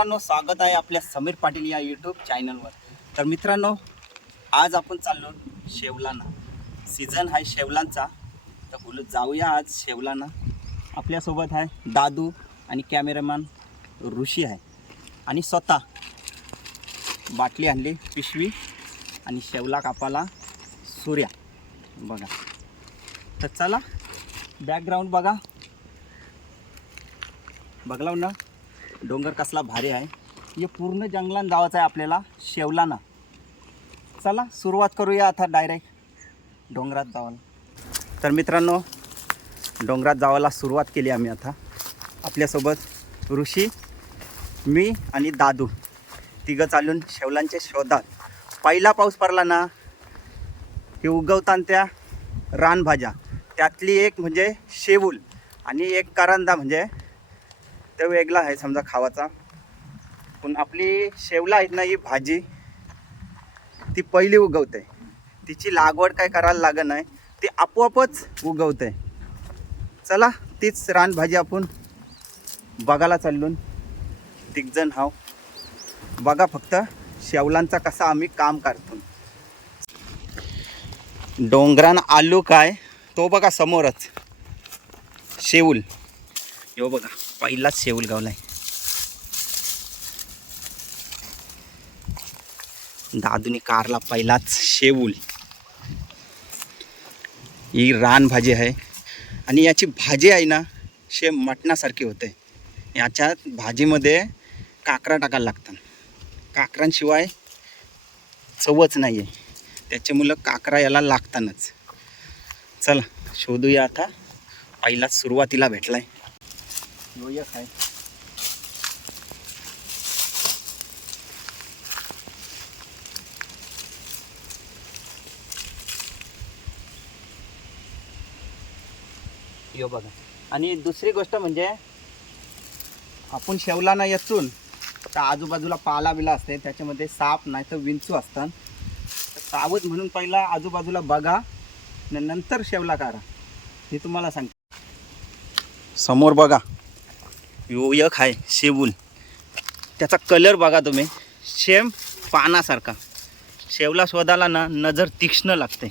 मित्रांनो स्वागत आहे आपल्या समीर पाटील या यूट्यूब चॅनलवर तर मित्रांनो आज आपण चाललो शेवलाना. सीझन आहे शेवलांचा. तर बोलू जाऊया आज शेवलाना. आपल्यासोबत आहे दादू आणि कॅमेरामॅन ऋषी आहे. आणि स्वतः बाटली आणली पिशवी आणि शेवला कापाला सूर्या. बघा. तर चला बॅकग्राऊंड बघा. बघलाव ना? डोंगर कसला भारी आहे. हे पूर्ण जंगलात जावाचं आहे आपल्याला शेवलाना. चला सुरुवात करूया आता डायरेक्ट डोंगरात जावायला तर मित्रांनो डोंगरात जावायला सुरुवात केली आम्ही आता. आपल्यासोबत ऋषी मी आणि दादू. तिघं चालून शेवलांच्या शोधात. पहिला पाऊस पडला ना हे उगवताना त्या रानभाज्या. त्यातली एक म्हणजे शेवूल आणि एक करंदा म्हणजे तो वेगळा आहे समजा खावाचा. पण आपली शेवला आहेत ना ही भाजी ती पहिली उगवते. तिची लागवड काय करायला लागत नाही ती आपोआपच उगवते. चला तीच रानभाजी आपण बघायला चाललून. तिघजण हाव. बघा फक्त शेवलांचा कसा आम्ही काम करतो. डोंगरान आलू काय तो बघा समोरच. शेऊल. यो बघा. पहिलाच शेऊल आहे. दादूने कारला पहिलाच शेऊल. ही रान भाजी आहे. आणि याची भाजी आहे ना शे मटणासारखी होते. याच्यात भाजीमध्ये काकरा टाकायला लागतात. काकरांशिवाय चवच नाही आहे त्याच्यामुळं काकरा याला लागतानच चला शोधूया आता. पहिलाच सुरुवातीला भेटलाय. यो एक आहे यो बघा. आणि दुसरी गोष्ट म्हणजे आपण शेवला येतून तर आजूबाजूला पाला बिला असते त्याच्यामध्ये साप नाही तर विंचू असतात. तर सावध म्हणून पहिला आजूबाजूला बघा न नंतर शेवला काढा. हे तुम्हाला सांगते. समोर बघा. यो एक आहे शेवूल त्याचा कलर बघा तुम्ही. शेम पानासारखा. शेवला शोधाला ना नजर तीक्ष्ण लागते.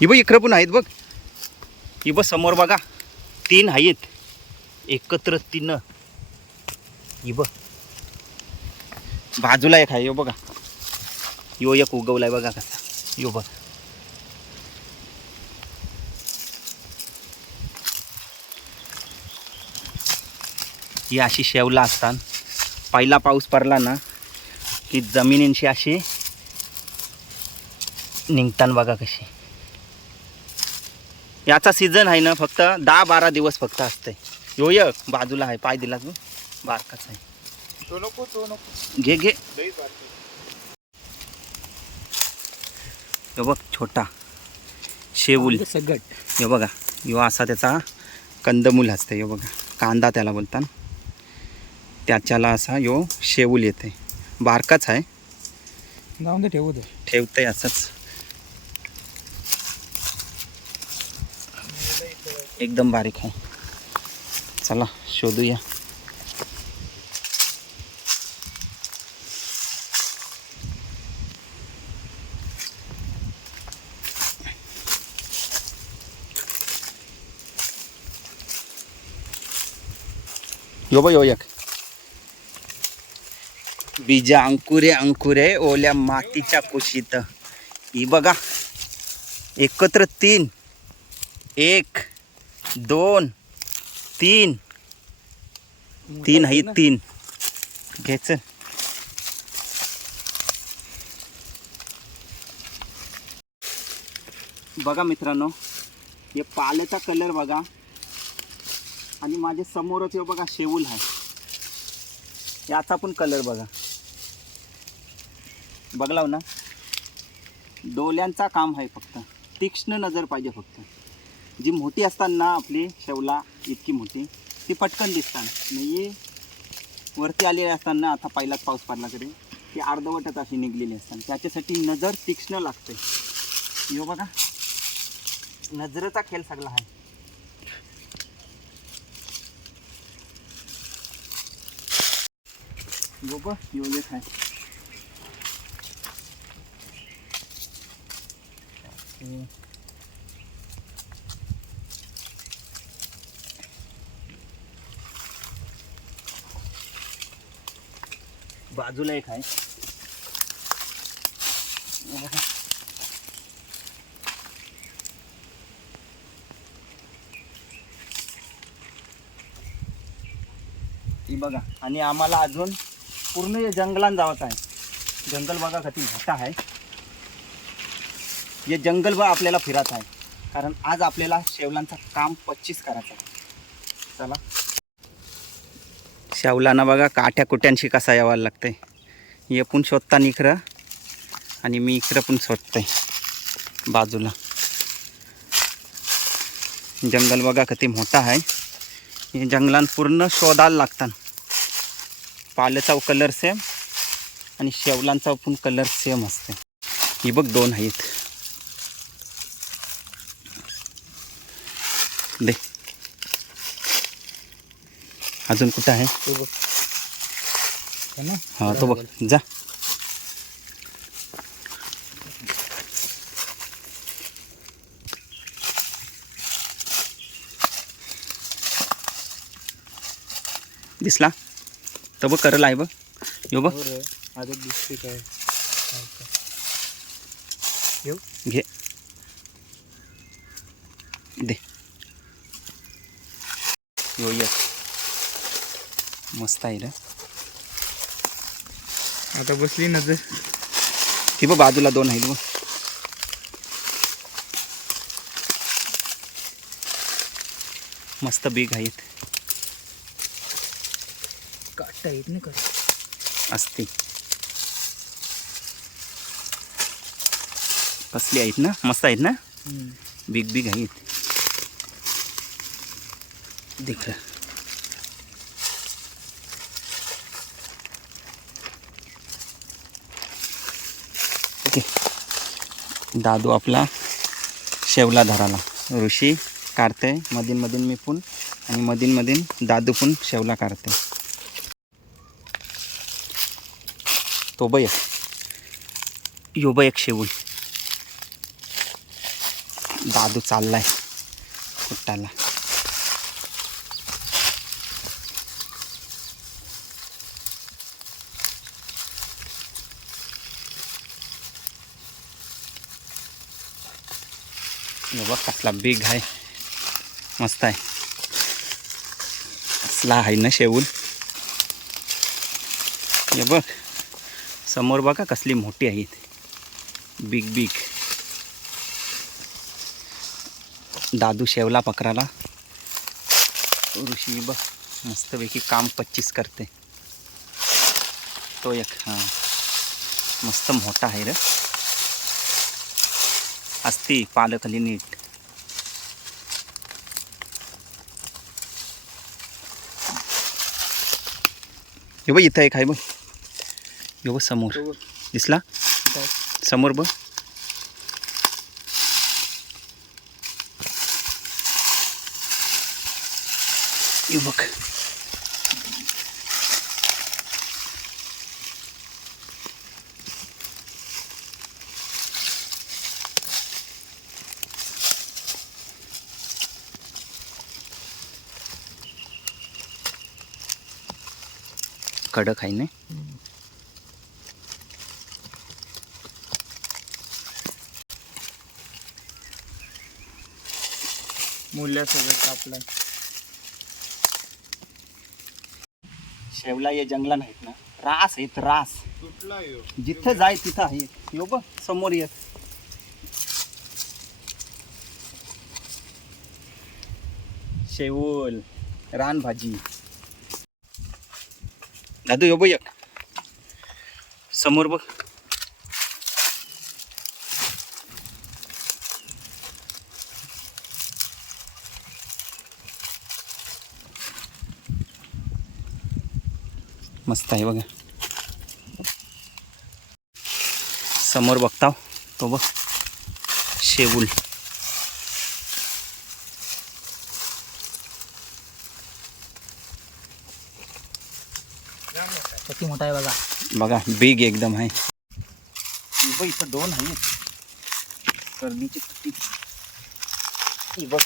ही बघ इकडं पण आहेत बघ. ही बघ समोर बघा. तीन आहेत. एकत्र तीन. ही बघ. बाजूला एक आहे यो बघा. यो एक उगवलाय बघा कसा. यो बघ. ही अशी शेवला असतात पहिला पाऊस पडला ना की जमिनींशी अशी निघताना बघा कशी. याचा सीझन आहे ना फक्त दहा बारा दिवस फक्त असते यो एक बाजूला आहे पाय दिला तू बारकाच आहे. तो नको तो नको. घे घे. यो बघ छोटा. शेवूल. सगट. हे बघा यो असा त्याचा कंदमूल असते यो बघा. कांदा त्याला बोलतात त्याच्याला असा यो शेवूल येते. बारकाच आहे. जाऊन दे ठेवू दे. ठेवतंय असंच. एकदम बारीक आहे. चला शोधूया. यो बघ यो एक. बीजा अंकुरे अंकुरे ओल्या मातीच्या कुशीत. ही बघा. एकत्र तीन. एक दोन तीन. तीन आहे तीन. घ्यायच. बघा मित्रांनो हे पाल्याचा कलर बघा. आणि माझ्या समोरच हे बघा शेवूल आहे. याचा पण कलर बघा. बघलाव ना. डोल्यांचा काम आहे फक्त. तीक्ष्ण नजर पाहिजे फक्त. जी मोठी असताना आपली शेवला इतकी मोठी ती पटकन दिसतात म्हणजे वरती आलेली असताना आता पहिलाच पाऊस पडला तरी ती अर्धवटच अशी निघलेली असतात त्याच्यासाठी नजर तीक्ष्ण लागते. यो बघा. नजरेचा खेळ सगळा आहे. बघ योग्यच आहे. बाजूला एक आहे. ती बघा. आणि आम्हाला अजून पूर्ण जंगलात जावत आहे जंगल बघा किती मोठा आहे. हे जंगल बघ आपल्याला फिरत आहे. कारण आज आपल्याला शेवलांचं काम पच्चीस करायचं आहे. चला. शेवलांना बघा काठ्या कुट्यांशी कसा यावं लागतंय. हे पण शोधताना इकडं. आणि मी इकडं पण शोधतंय. बाजूला. जंगल बघा किती मोठा आहे. हे जंगलात पूर्ण शोधायला लागतात पाल्याचा कलर सेम आणि शेवलांचा पण कलर सेम असते ही बघ दोन आहेत. दे. अजून कुठं आहे? तो बघ. है ना? हा तो बघ. जा. दिसला? तर बघ करल आहे बघ. यो बघ. घे. यो ये मस्त आहे रे. आता बसली नजर ती बघ बाजूला दोन आहेत बघ. मस्त बीग आहेत. काटा येत नाही का असते. कसली आहेत ना? मस्त आहेत ना? बिग बिग आहेत. दिख रहा ओके। दादू आपला शेवला धराला. ऋषी काढते मधीन मधीन मी पण आणि मधीन मधीन दादू पण शेवला काढते तो बय यो बय एक शेवळ दादू चाललाय कुट्टाला हे बघ कसला बिग आहे. मस्त आहे. असला आहे ना शेवूल हे बघ. समोर बघा कसली मोठी आहेत बिग बिग दादू शेवला पकराला ऋषी बघ मस्तपैकी काम पच्चीस करते. तो एक हां. मस्त मोठा आहे रे. असती पालकली नीट हे बघ इथं एक आहे बघ. हे बघ समोर. दिसला? समोर बघ. हे बघ. कडक आहे ना? मूल्यासोबत कापलाय. शेवला या जंगला नाहीत ना? रास आहेत रास. कुठला येऊ जिथं जाय तिथं आहे. यो बघ समोर येत शेवल रानभाजी. दादू यो बघ समोर बघ. मस्त आहे बघा. समोर बघताव तो बघ. शेवूल किती मोठा आहे बघा बघा बिग एकदम आहे. इथं दोन आहेत करडीची ही बघ.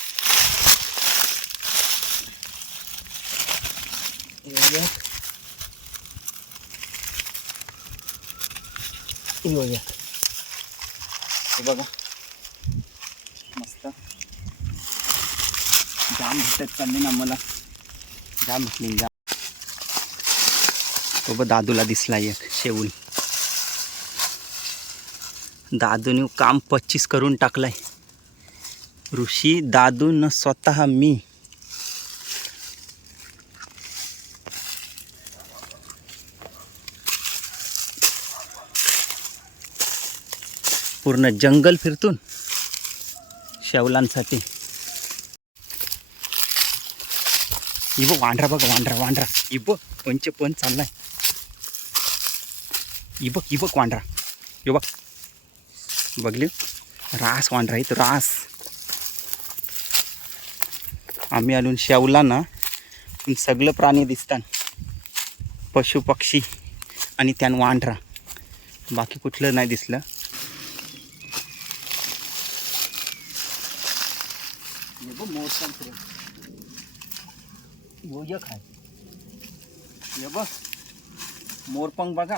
ही. ही बघा. मस्त. जाम भेटत चालले ना मला जाम भेटली जाम. तो दादूला दिसला एक शेऊल. दादूने काम पच्चीस करून टाकलाय. ऋषी दादू न स्वतः मी. पूर्ण जंगल फिरतून शेवलांसाठी. इबो वांढरा बघ वांढरा वांढरा. इबो पंच पण चाललाय. इबक इबक वांढरा. यो बघ. बघली? रास वांढरा इथं रास. आम्ही आलून शेवला ना सगळं प्राणी दिसतात पशु पक्षी आणि त्यान वांढरा. बाकी कुठलं नाही दिसलं. वो बघ. मोरपंख बघा.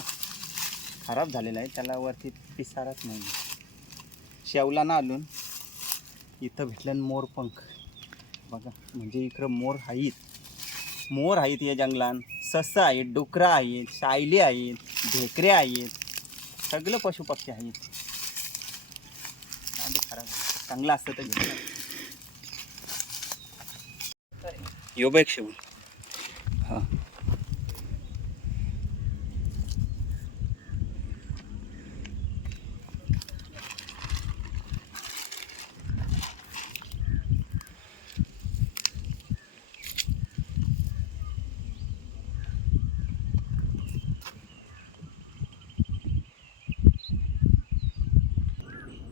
खराब झालेला आहे त्याला वरती पिसाराच नाही. शेवला ना आलून इथं भेटलं मोरपंख बघा म्हणजे इकडं मोर आहेत मोर आहेत या जंगलात. सस आहेत डुकरं आहेत शायली आहेत ढेकरे आहेत. सगळं पशुपक्षी आहेत. खराब चांगलं असतं तर घेतलं यो बघ शिवून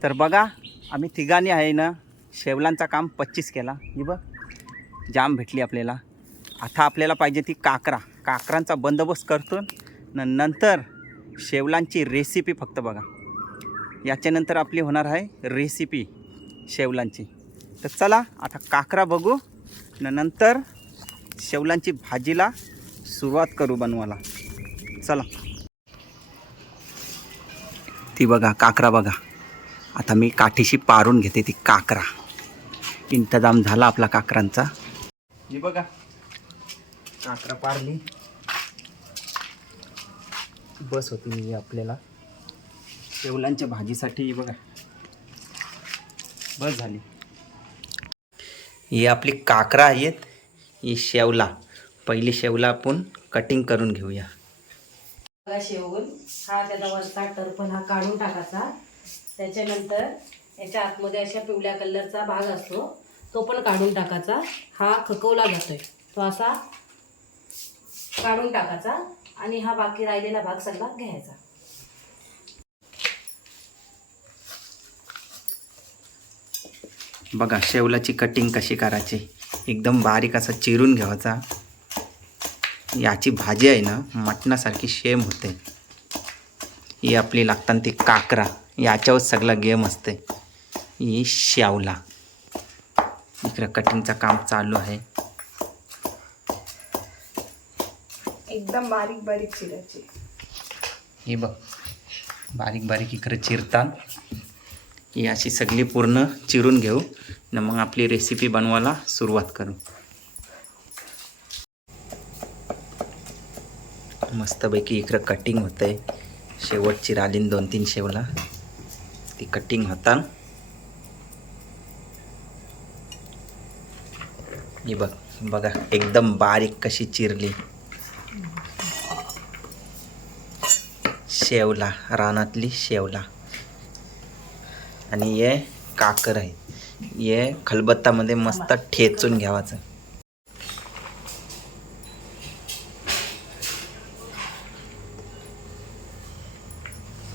तर बघा आम्ही तिघांनी आहे ना शेवलांचा काम पच्चीस केला. ही बघ जाम भेटली आपल्याला. आता आपल्याला पाहिजे ती काकरा. काकरांचा बंदोबस्त करतो न नंतर शेवलांची रेसिपी फक्त बघा. याच्यानंतर आपली होणार आहे रेसिपी शेवलांची. तर चला आता काकरा बघू. न नंतर शेवलांची भाजीला सुरुवात करू बनवायला. चला. ती बघा काकरा बघा. आता मी काठीशी पारून घेते ती काकरा. इंतजाम झाला आपला काकरांचा. ही बघा. काकरा पारली. बस होती ही आपल्याला. शेवलांच्या भाजीसाठी बघा. बस झाली. ही आपली काकरा आहेत. ही शेवला. पहिली शेवला आपण कटिंग करून घेऊया. शेवून. हा त्याचा वरचा टर्पण हा काढून टाकायचा. त्याच्यानंतर याच्या आतमध्ये अशा पिवळ्या कलरचा भाग असतो तो पण काढून टाकायचा. हा खकवला जातो आहे तो असा काढून टाकायचा आणि हा बाकी राहिलेला भाग सगळा घ्यायचा. बघा शेवलाची कटिंग कशी करायची? एकदम बारीक असा चिरून घ्यायचा. याची भाजी आहे ना मटणासारखी शेम होते. ही आपली लागतात ती काकरा. याच्यावर सगळा गेम असते ही शेवला इकडं कटिंगचं काम चालू आहे. एकदम बारीक बारीक चिरायची. हे बघ. बारीक बारीक इकडे चिरतात. ही अशी सगळी पूर्ण चिरून घेऊ. न मग आपली रेसिपी बनवायला सुरुवात करू. मस्तपैकी इकडं कटिंग होतं आहे शेवटची रालीन दोन तीन शेवला. ती कटिंग होता. ही बघ बघा एकदम बारीक कशी चिरली. शेवला रानातली शेवला. आणि हे काकर आहे. हे खलबत्तामध्ये मस्त ठेचून घ्यावाचं.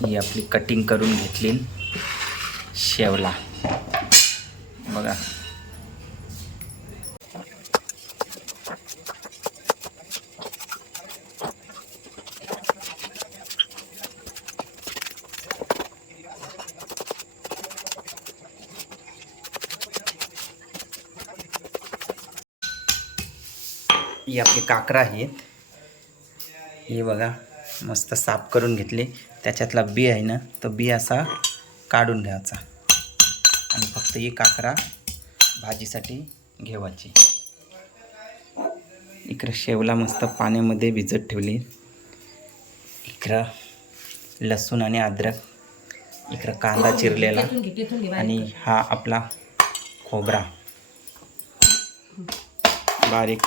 ही आपली कटिंग करून घेतली. शेवला. बघा. ही आपली काकरा आहेत. हे बघा मस्त साफ करून घेतली. त्याच्यातला बी आहे ना तो बी असा काढून घ्यायचा. आणि फक्त ही काकरा भाजीसाठी घेवायची. इकडं शेवला मस्त पाण्यामध्ये भिजत ठेवली. इकडं लसूण आणि अद्रक इकडं कांदा चिरलेला घे तिथून घे बारीक आणि. हा आपला खोबरा. बारीक.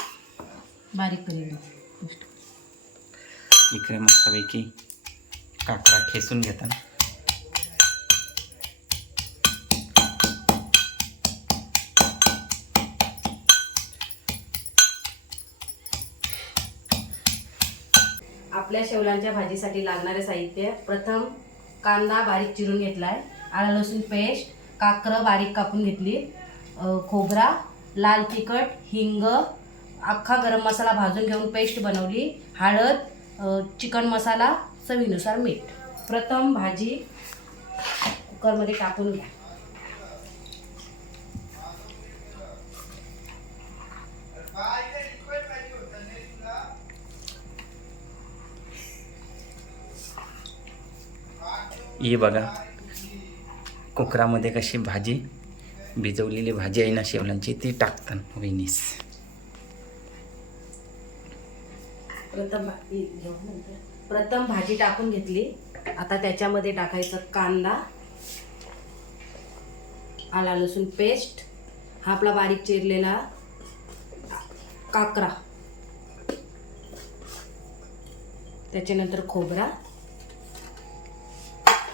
बारीक इकडे मस्तपैकी काकरा ठेसून घेतात आपल्या शेवलांच्या भाजीसाठी लागणारे साहित्य प्रथम कांदा बारीक चिरून घेतला आहे आलं लसूण पेस्ट काकरं बारीक कापून घेतली खोबरा लाल तिखट हिंग अख्खा गरम मसाला भाजून घेऊन पेस्ट बनवली हळद चिकन मसाला चवीनुसार मीठ. प्रथम भाजी कुकरमध्ये टाकून घ्या. ही बघा कुकरामध्ये कशी भाजी भिजवलेली भाजी आहे ना शेवलांची ती टाकतात वहिनीस. प्रथम भाजी प्रथम भाजी टाकून घेतली. आता त्याच्यामध्ये टाकायचं कांदा आला लसूण पेस्ट हा आपला बारीक चिरलेला काकरा. त्याच्यानंतर खोबरा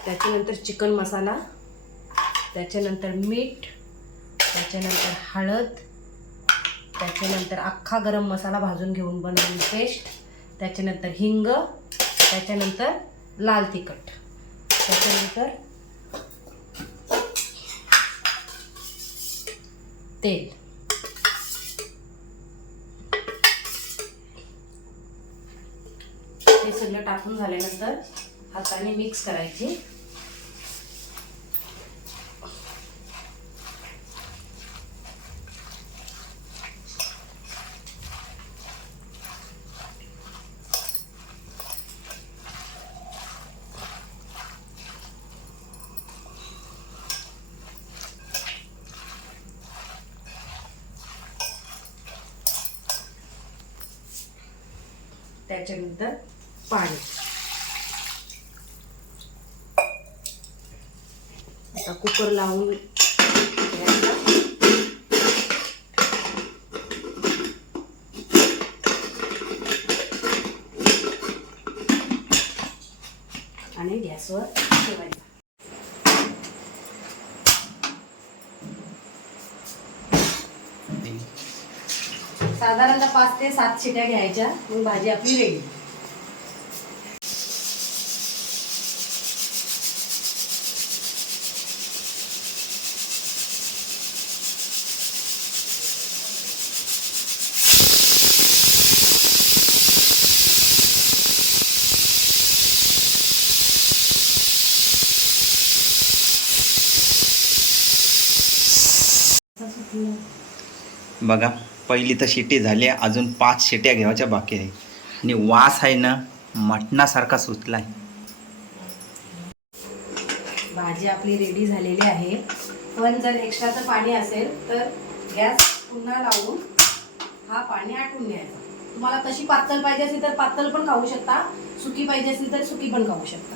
त्याच्यानंतर चिकन मसाला त्याच्यानंतर मीठ त्याच्यानंतर हळद त्याच्यानंतर अख्खा गरम मसाला भाजून घेऊन बनवून पेस्ट त्याच्यानंतर हिंग त्याच्यानंतर लाल तिखट त्याच्यानंतर तेल. हे सगळं टाकून झाल्यानंतर हाताने मिक्स करायची त्याच्यानंतर पाणी आता कुकर लावून घ्यायचा. आणि गॅसवर ठेवायचा. साधारणतः पाच ते सात शिट्या घ्यायच्या. मग भाजी आपली रेडी बघा पहिली तर शिटी झाली आहे अजून पाच शिट्या घ्यायच्या बाकी आहे. आणि वास आहे ना मटणासारखा सुचला आहे भाजी आपली रेडी झालेली आहे. पण जर एक्स्ट्राचं पाणी असेल तर गॅस पुन्हा लावून हा पाणी आटून घ्यायचा. तुम्हाला तशी पातळ पाहिजे असेल तर पातळ पण खाऊ शकता सुकी पाहिजे असेल तर सुकी पण खाऊ शकता.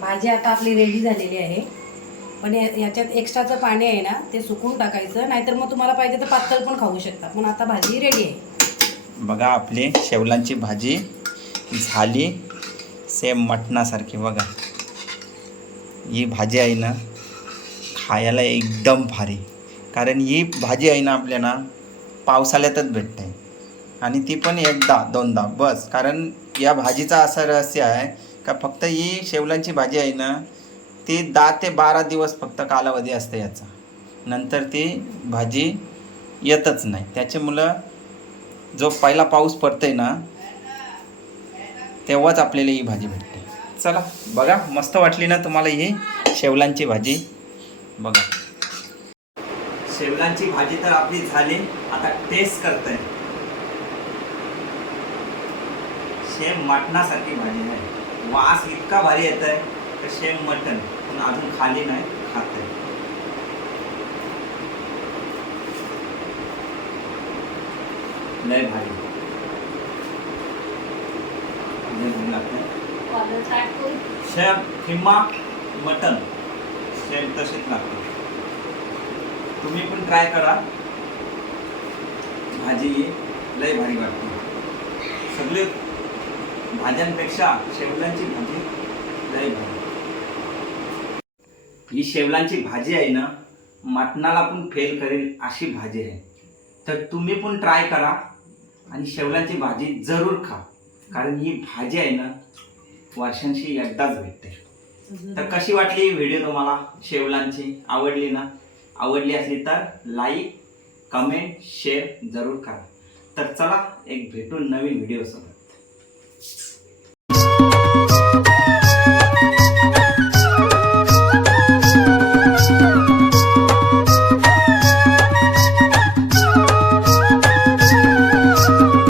भाजी आता आपली रेडी झालेली आहे. पण या- याच्यात एक्स्ट्राचं पाणी आहे ना ते सुकून टाकायचं नाहीतर मग तुम्हाला पाहिजे तर पातळ पण खाऊ शकता. पण आता भाजी रेडी आहे. बघा आपली शेवलांची भाजी झाली. सेम मटणासारखी बघा. ही भाजी आहे ना खायला एकदम भारी. कारण ही भाजी आहे ना आपल्याला पावसाळ्यातच भेटते. आणि ती पण एकदा दोनदा बस. कारण या भाजीचा असा रहस्य आहे का फक्त ही शेवलांची भाजी आहे ना ती दहा ते बारा दिवस फक्त कालावधी असते याचा. नंतर ती भाजी येतच नाही. त्याच्यामुळं जो पहिला पाऊस पडतोय ना तेव्हाच आपल्याला ही भाजी भेटते. चला बघा मस्त वाटली ना तुम्हाला ही शेवलांची भाजी? बघा. शेवलांची भाजी तर आपली झाली आता टेस्ट करतोय. शेम मटणासारखी भाजी आहे. वास इतका भारी येत आहे तर सेम मटण. पण अजून खाली नाही खात आहे लय भारी. सेम किंवा मटन. सेम तसेच लागतं तुम्ही पण ट्राय करा. भाजी लय भारी वाटते. सगळे भाज्यांपेक्षा शेवलांची भाजी लय भारी ही शेवलांची भाजी आहे ना मटणाला पण फेल करेल अशी भाजी आहे. तर तुम्ही पण ट्राय करा आणि शेवलांची भाजी जरूर खा. कारण ही भाजी आहे ना वर्षांशी एकदाच भेटते. तर कशी वाटली व्हिडिओ तुम्हाला? शेवलांची आवडली ना? आवडली असली तर लाईक कमेंट शेअर जरूर करा. तर चला एक भेटून नवीन व्हिडिओ सोबत.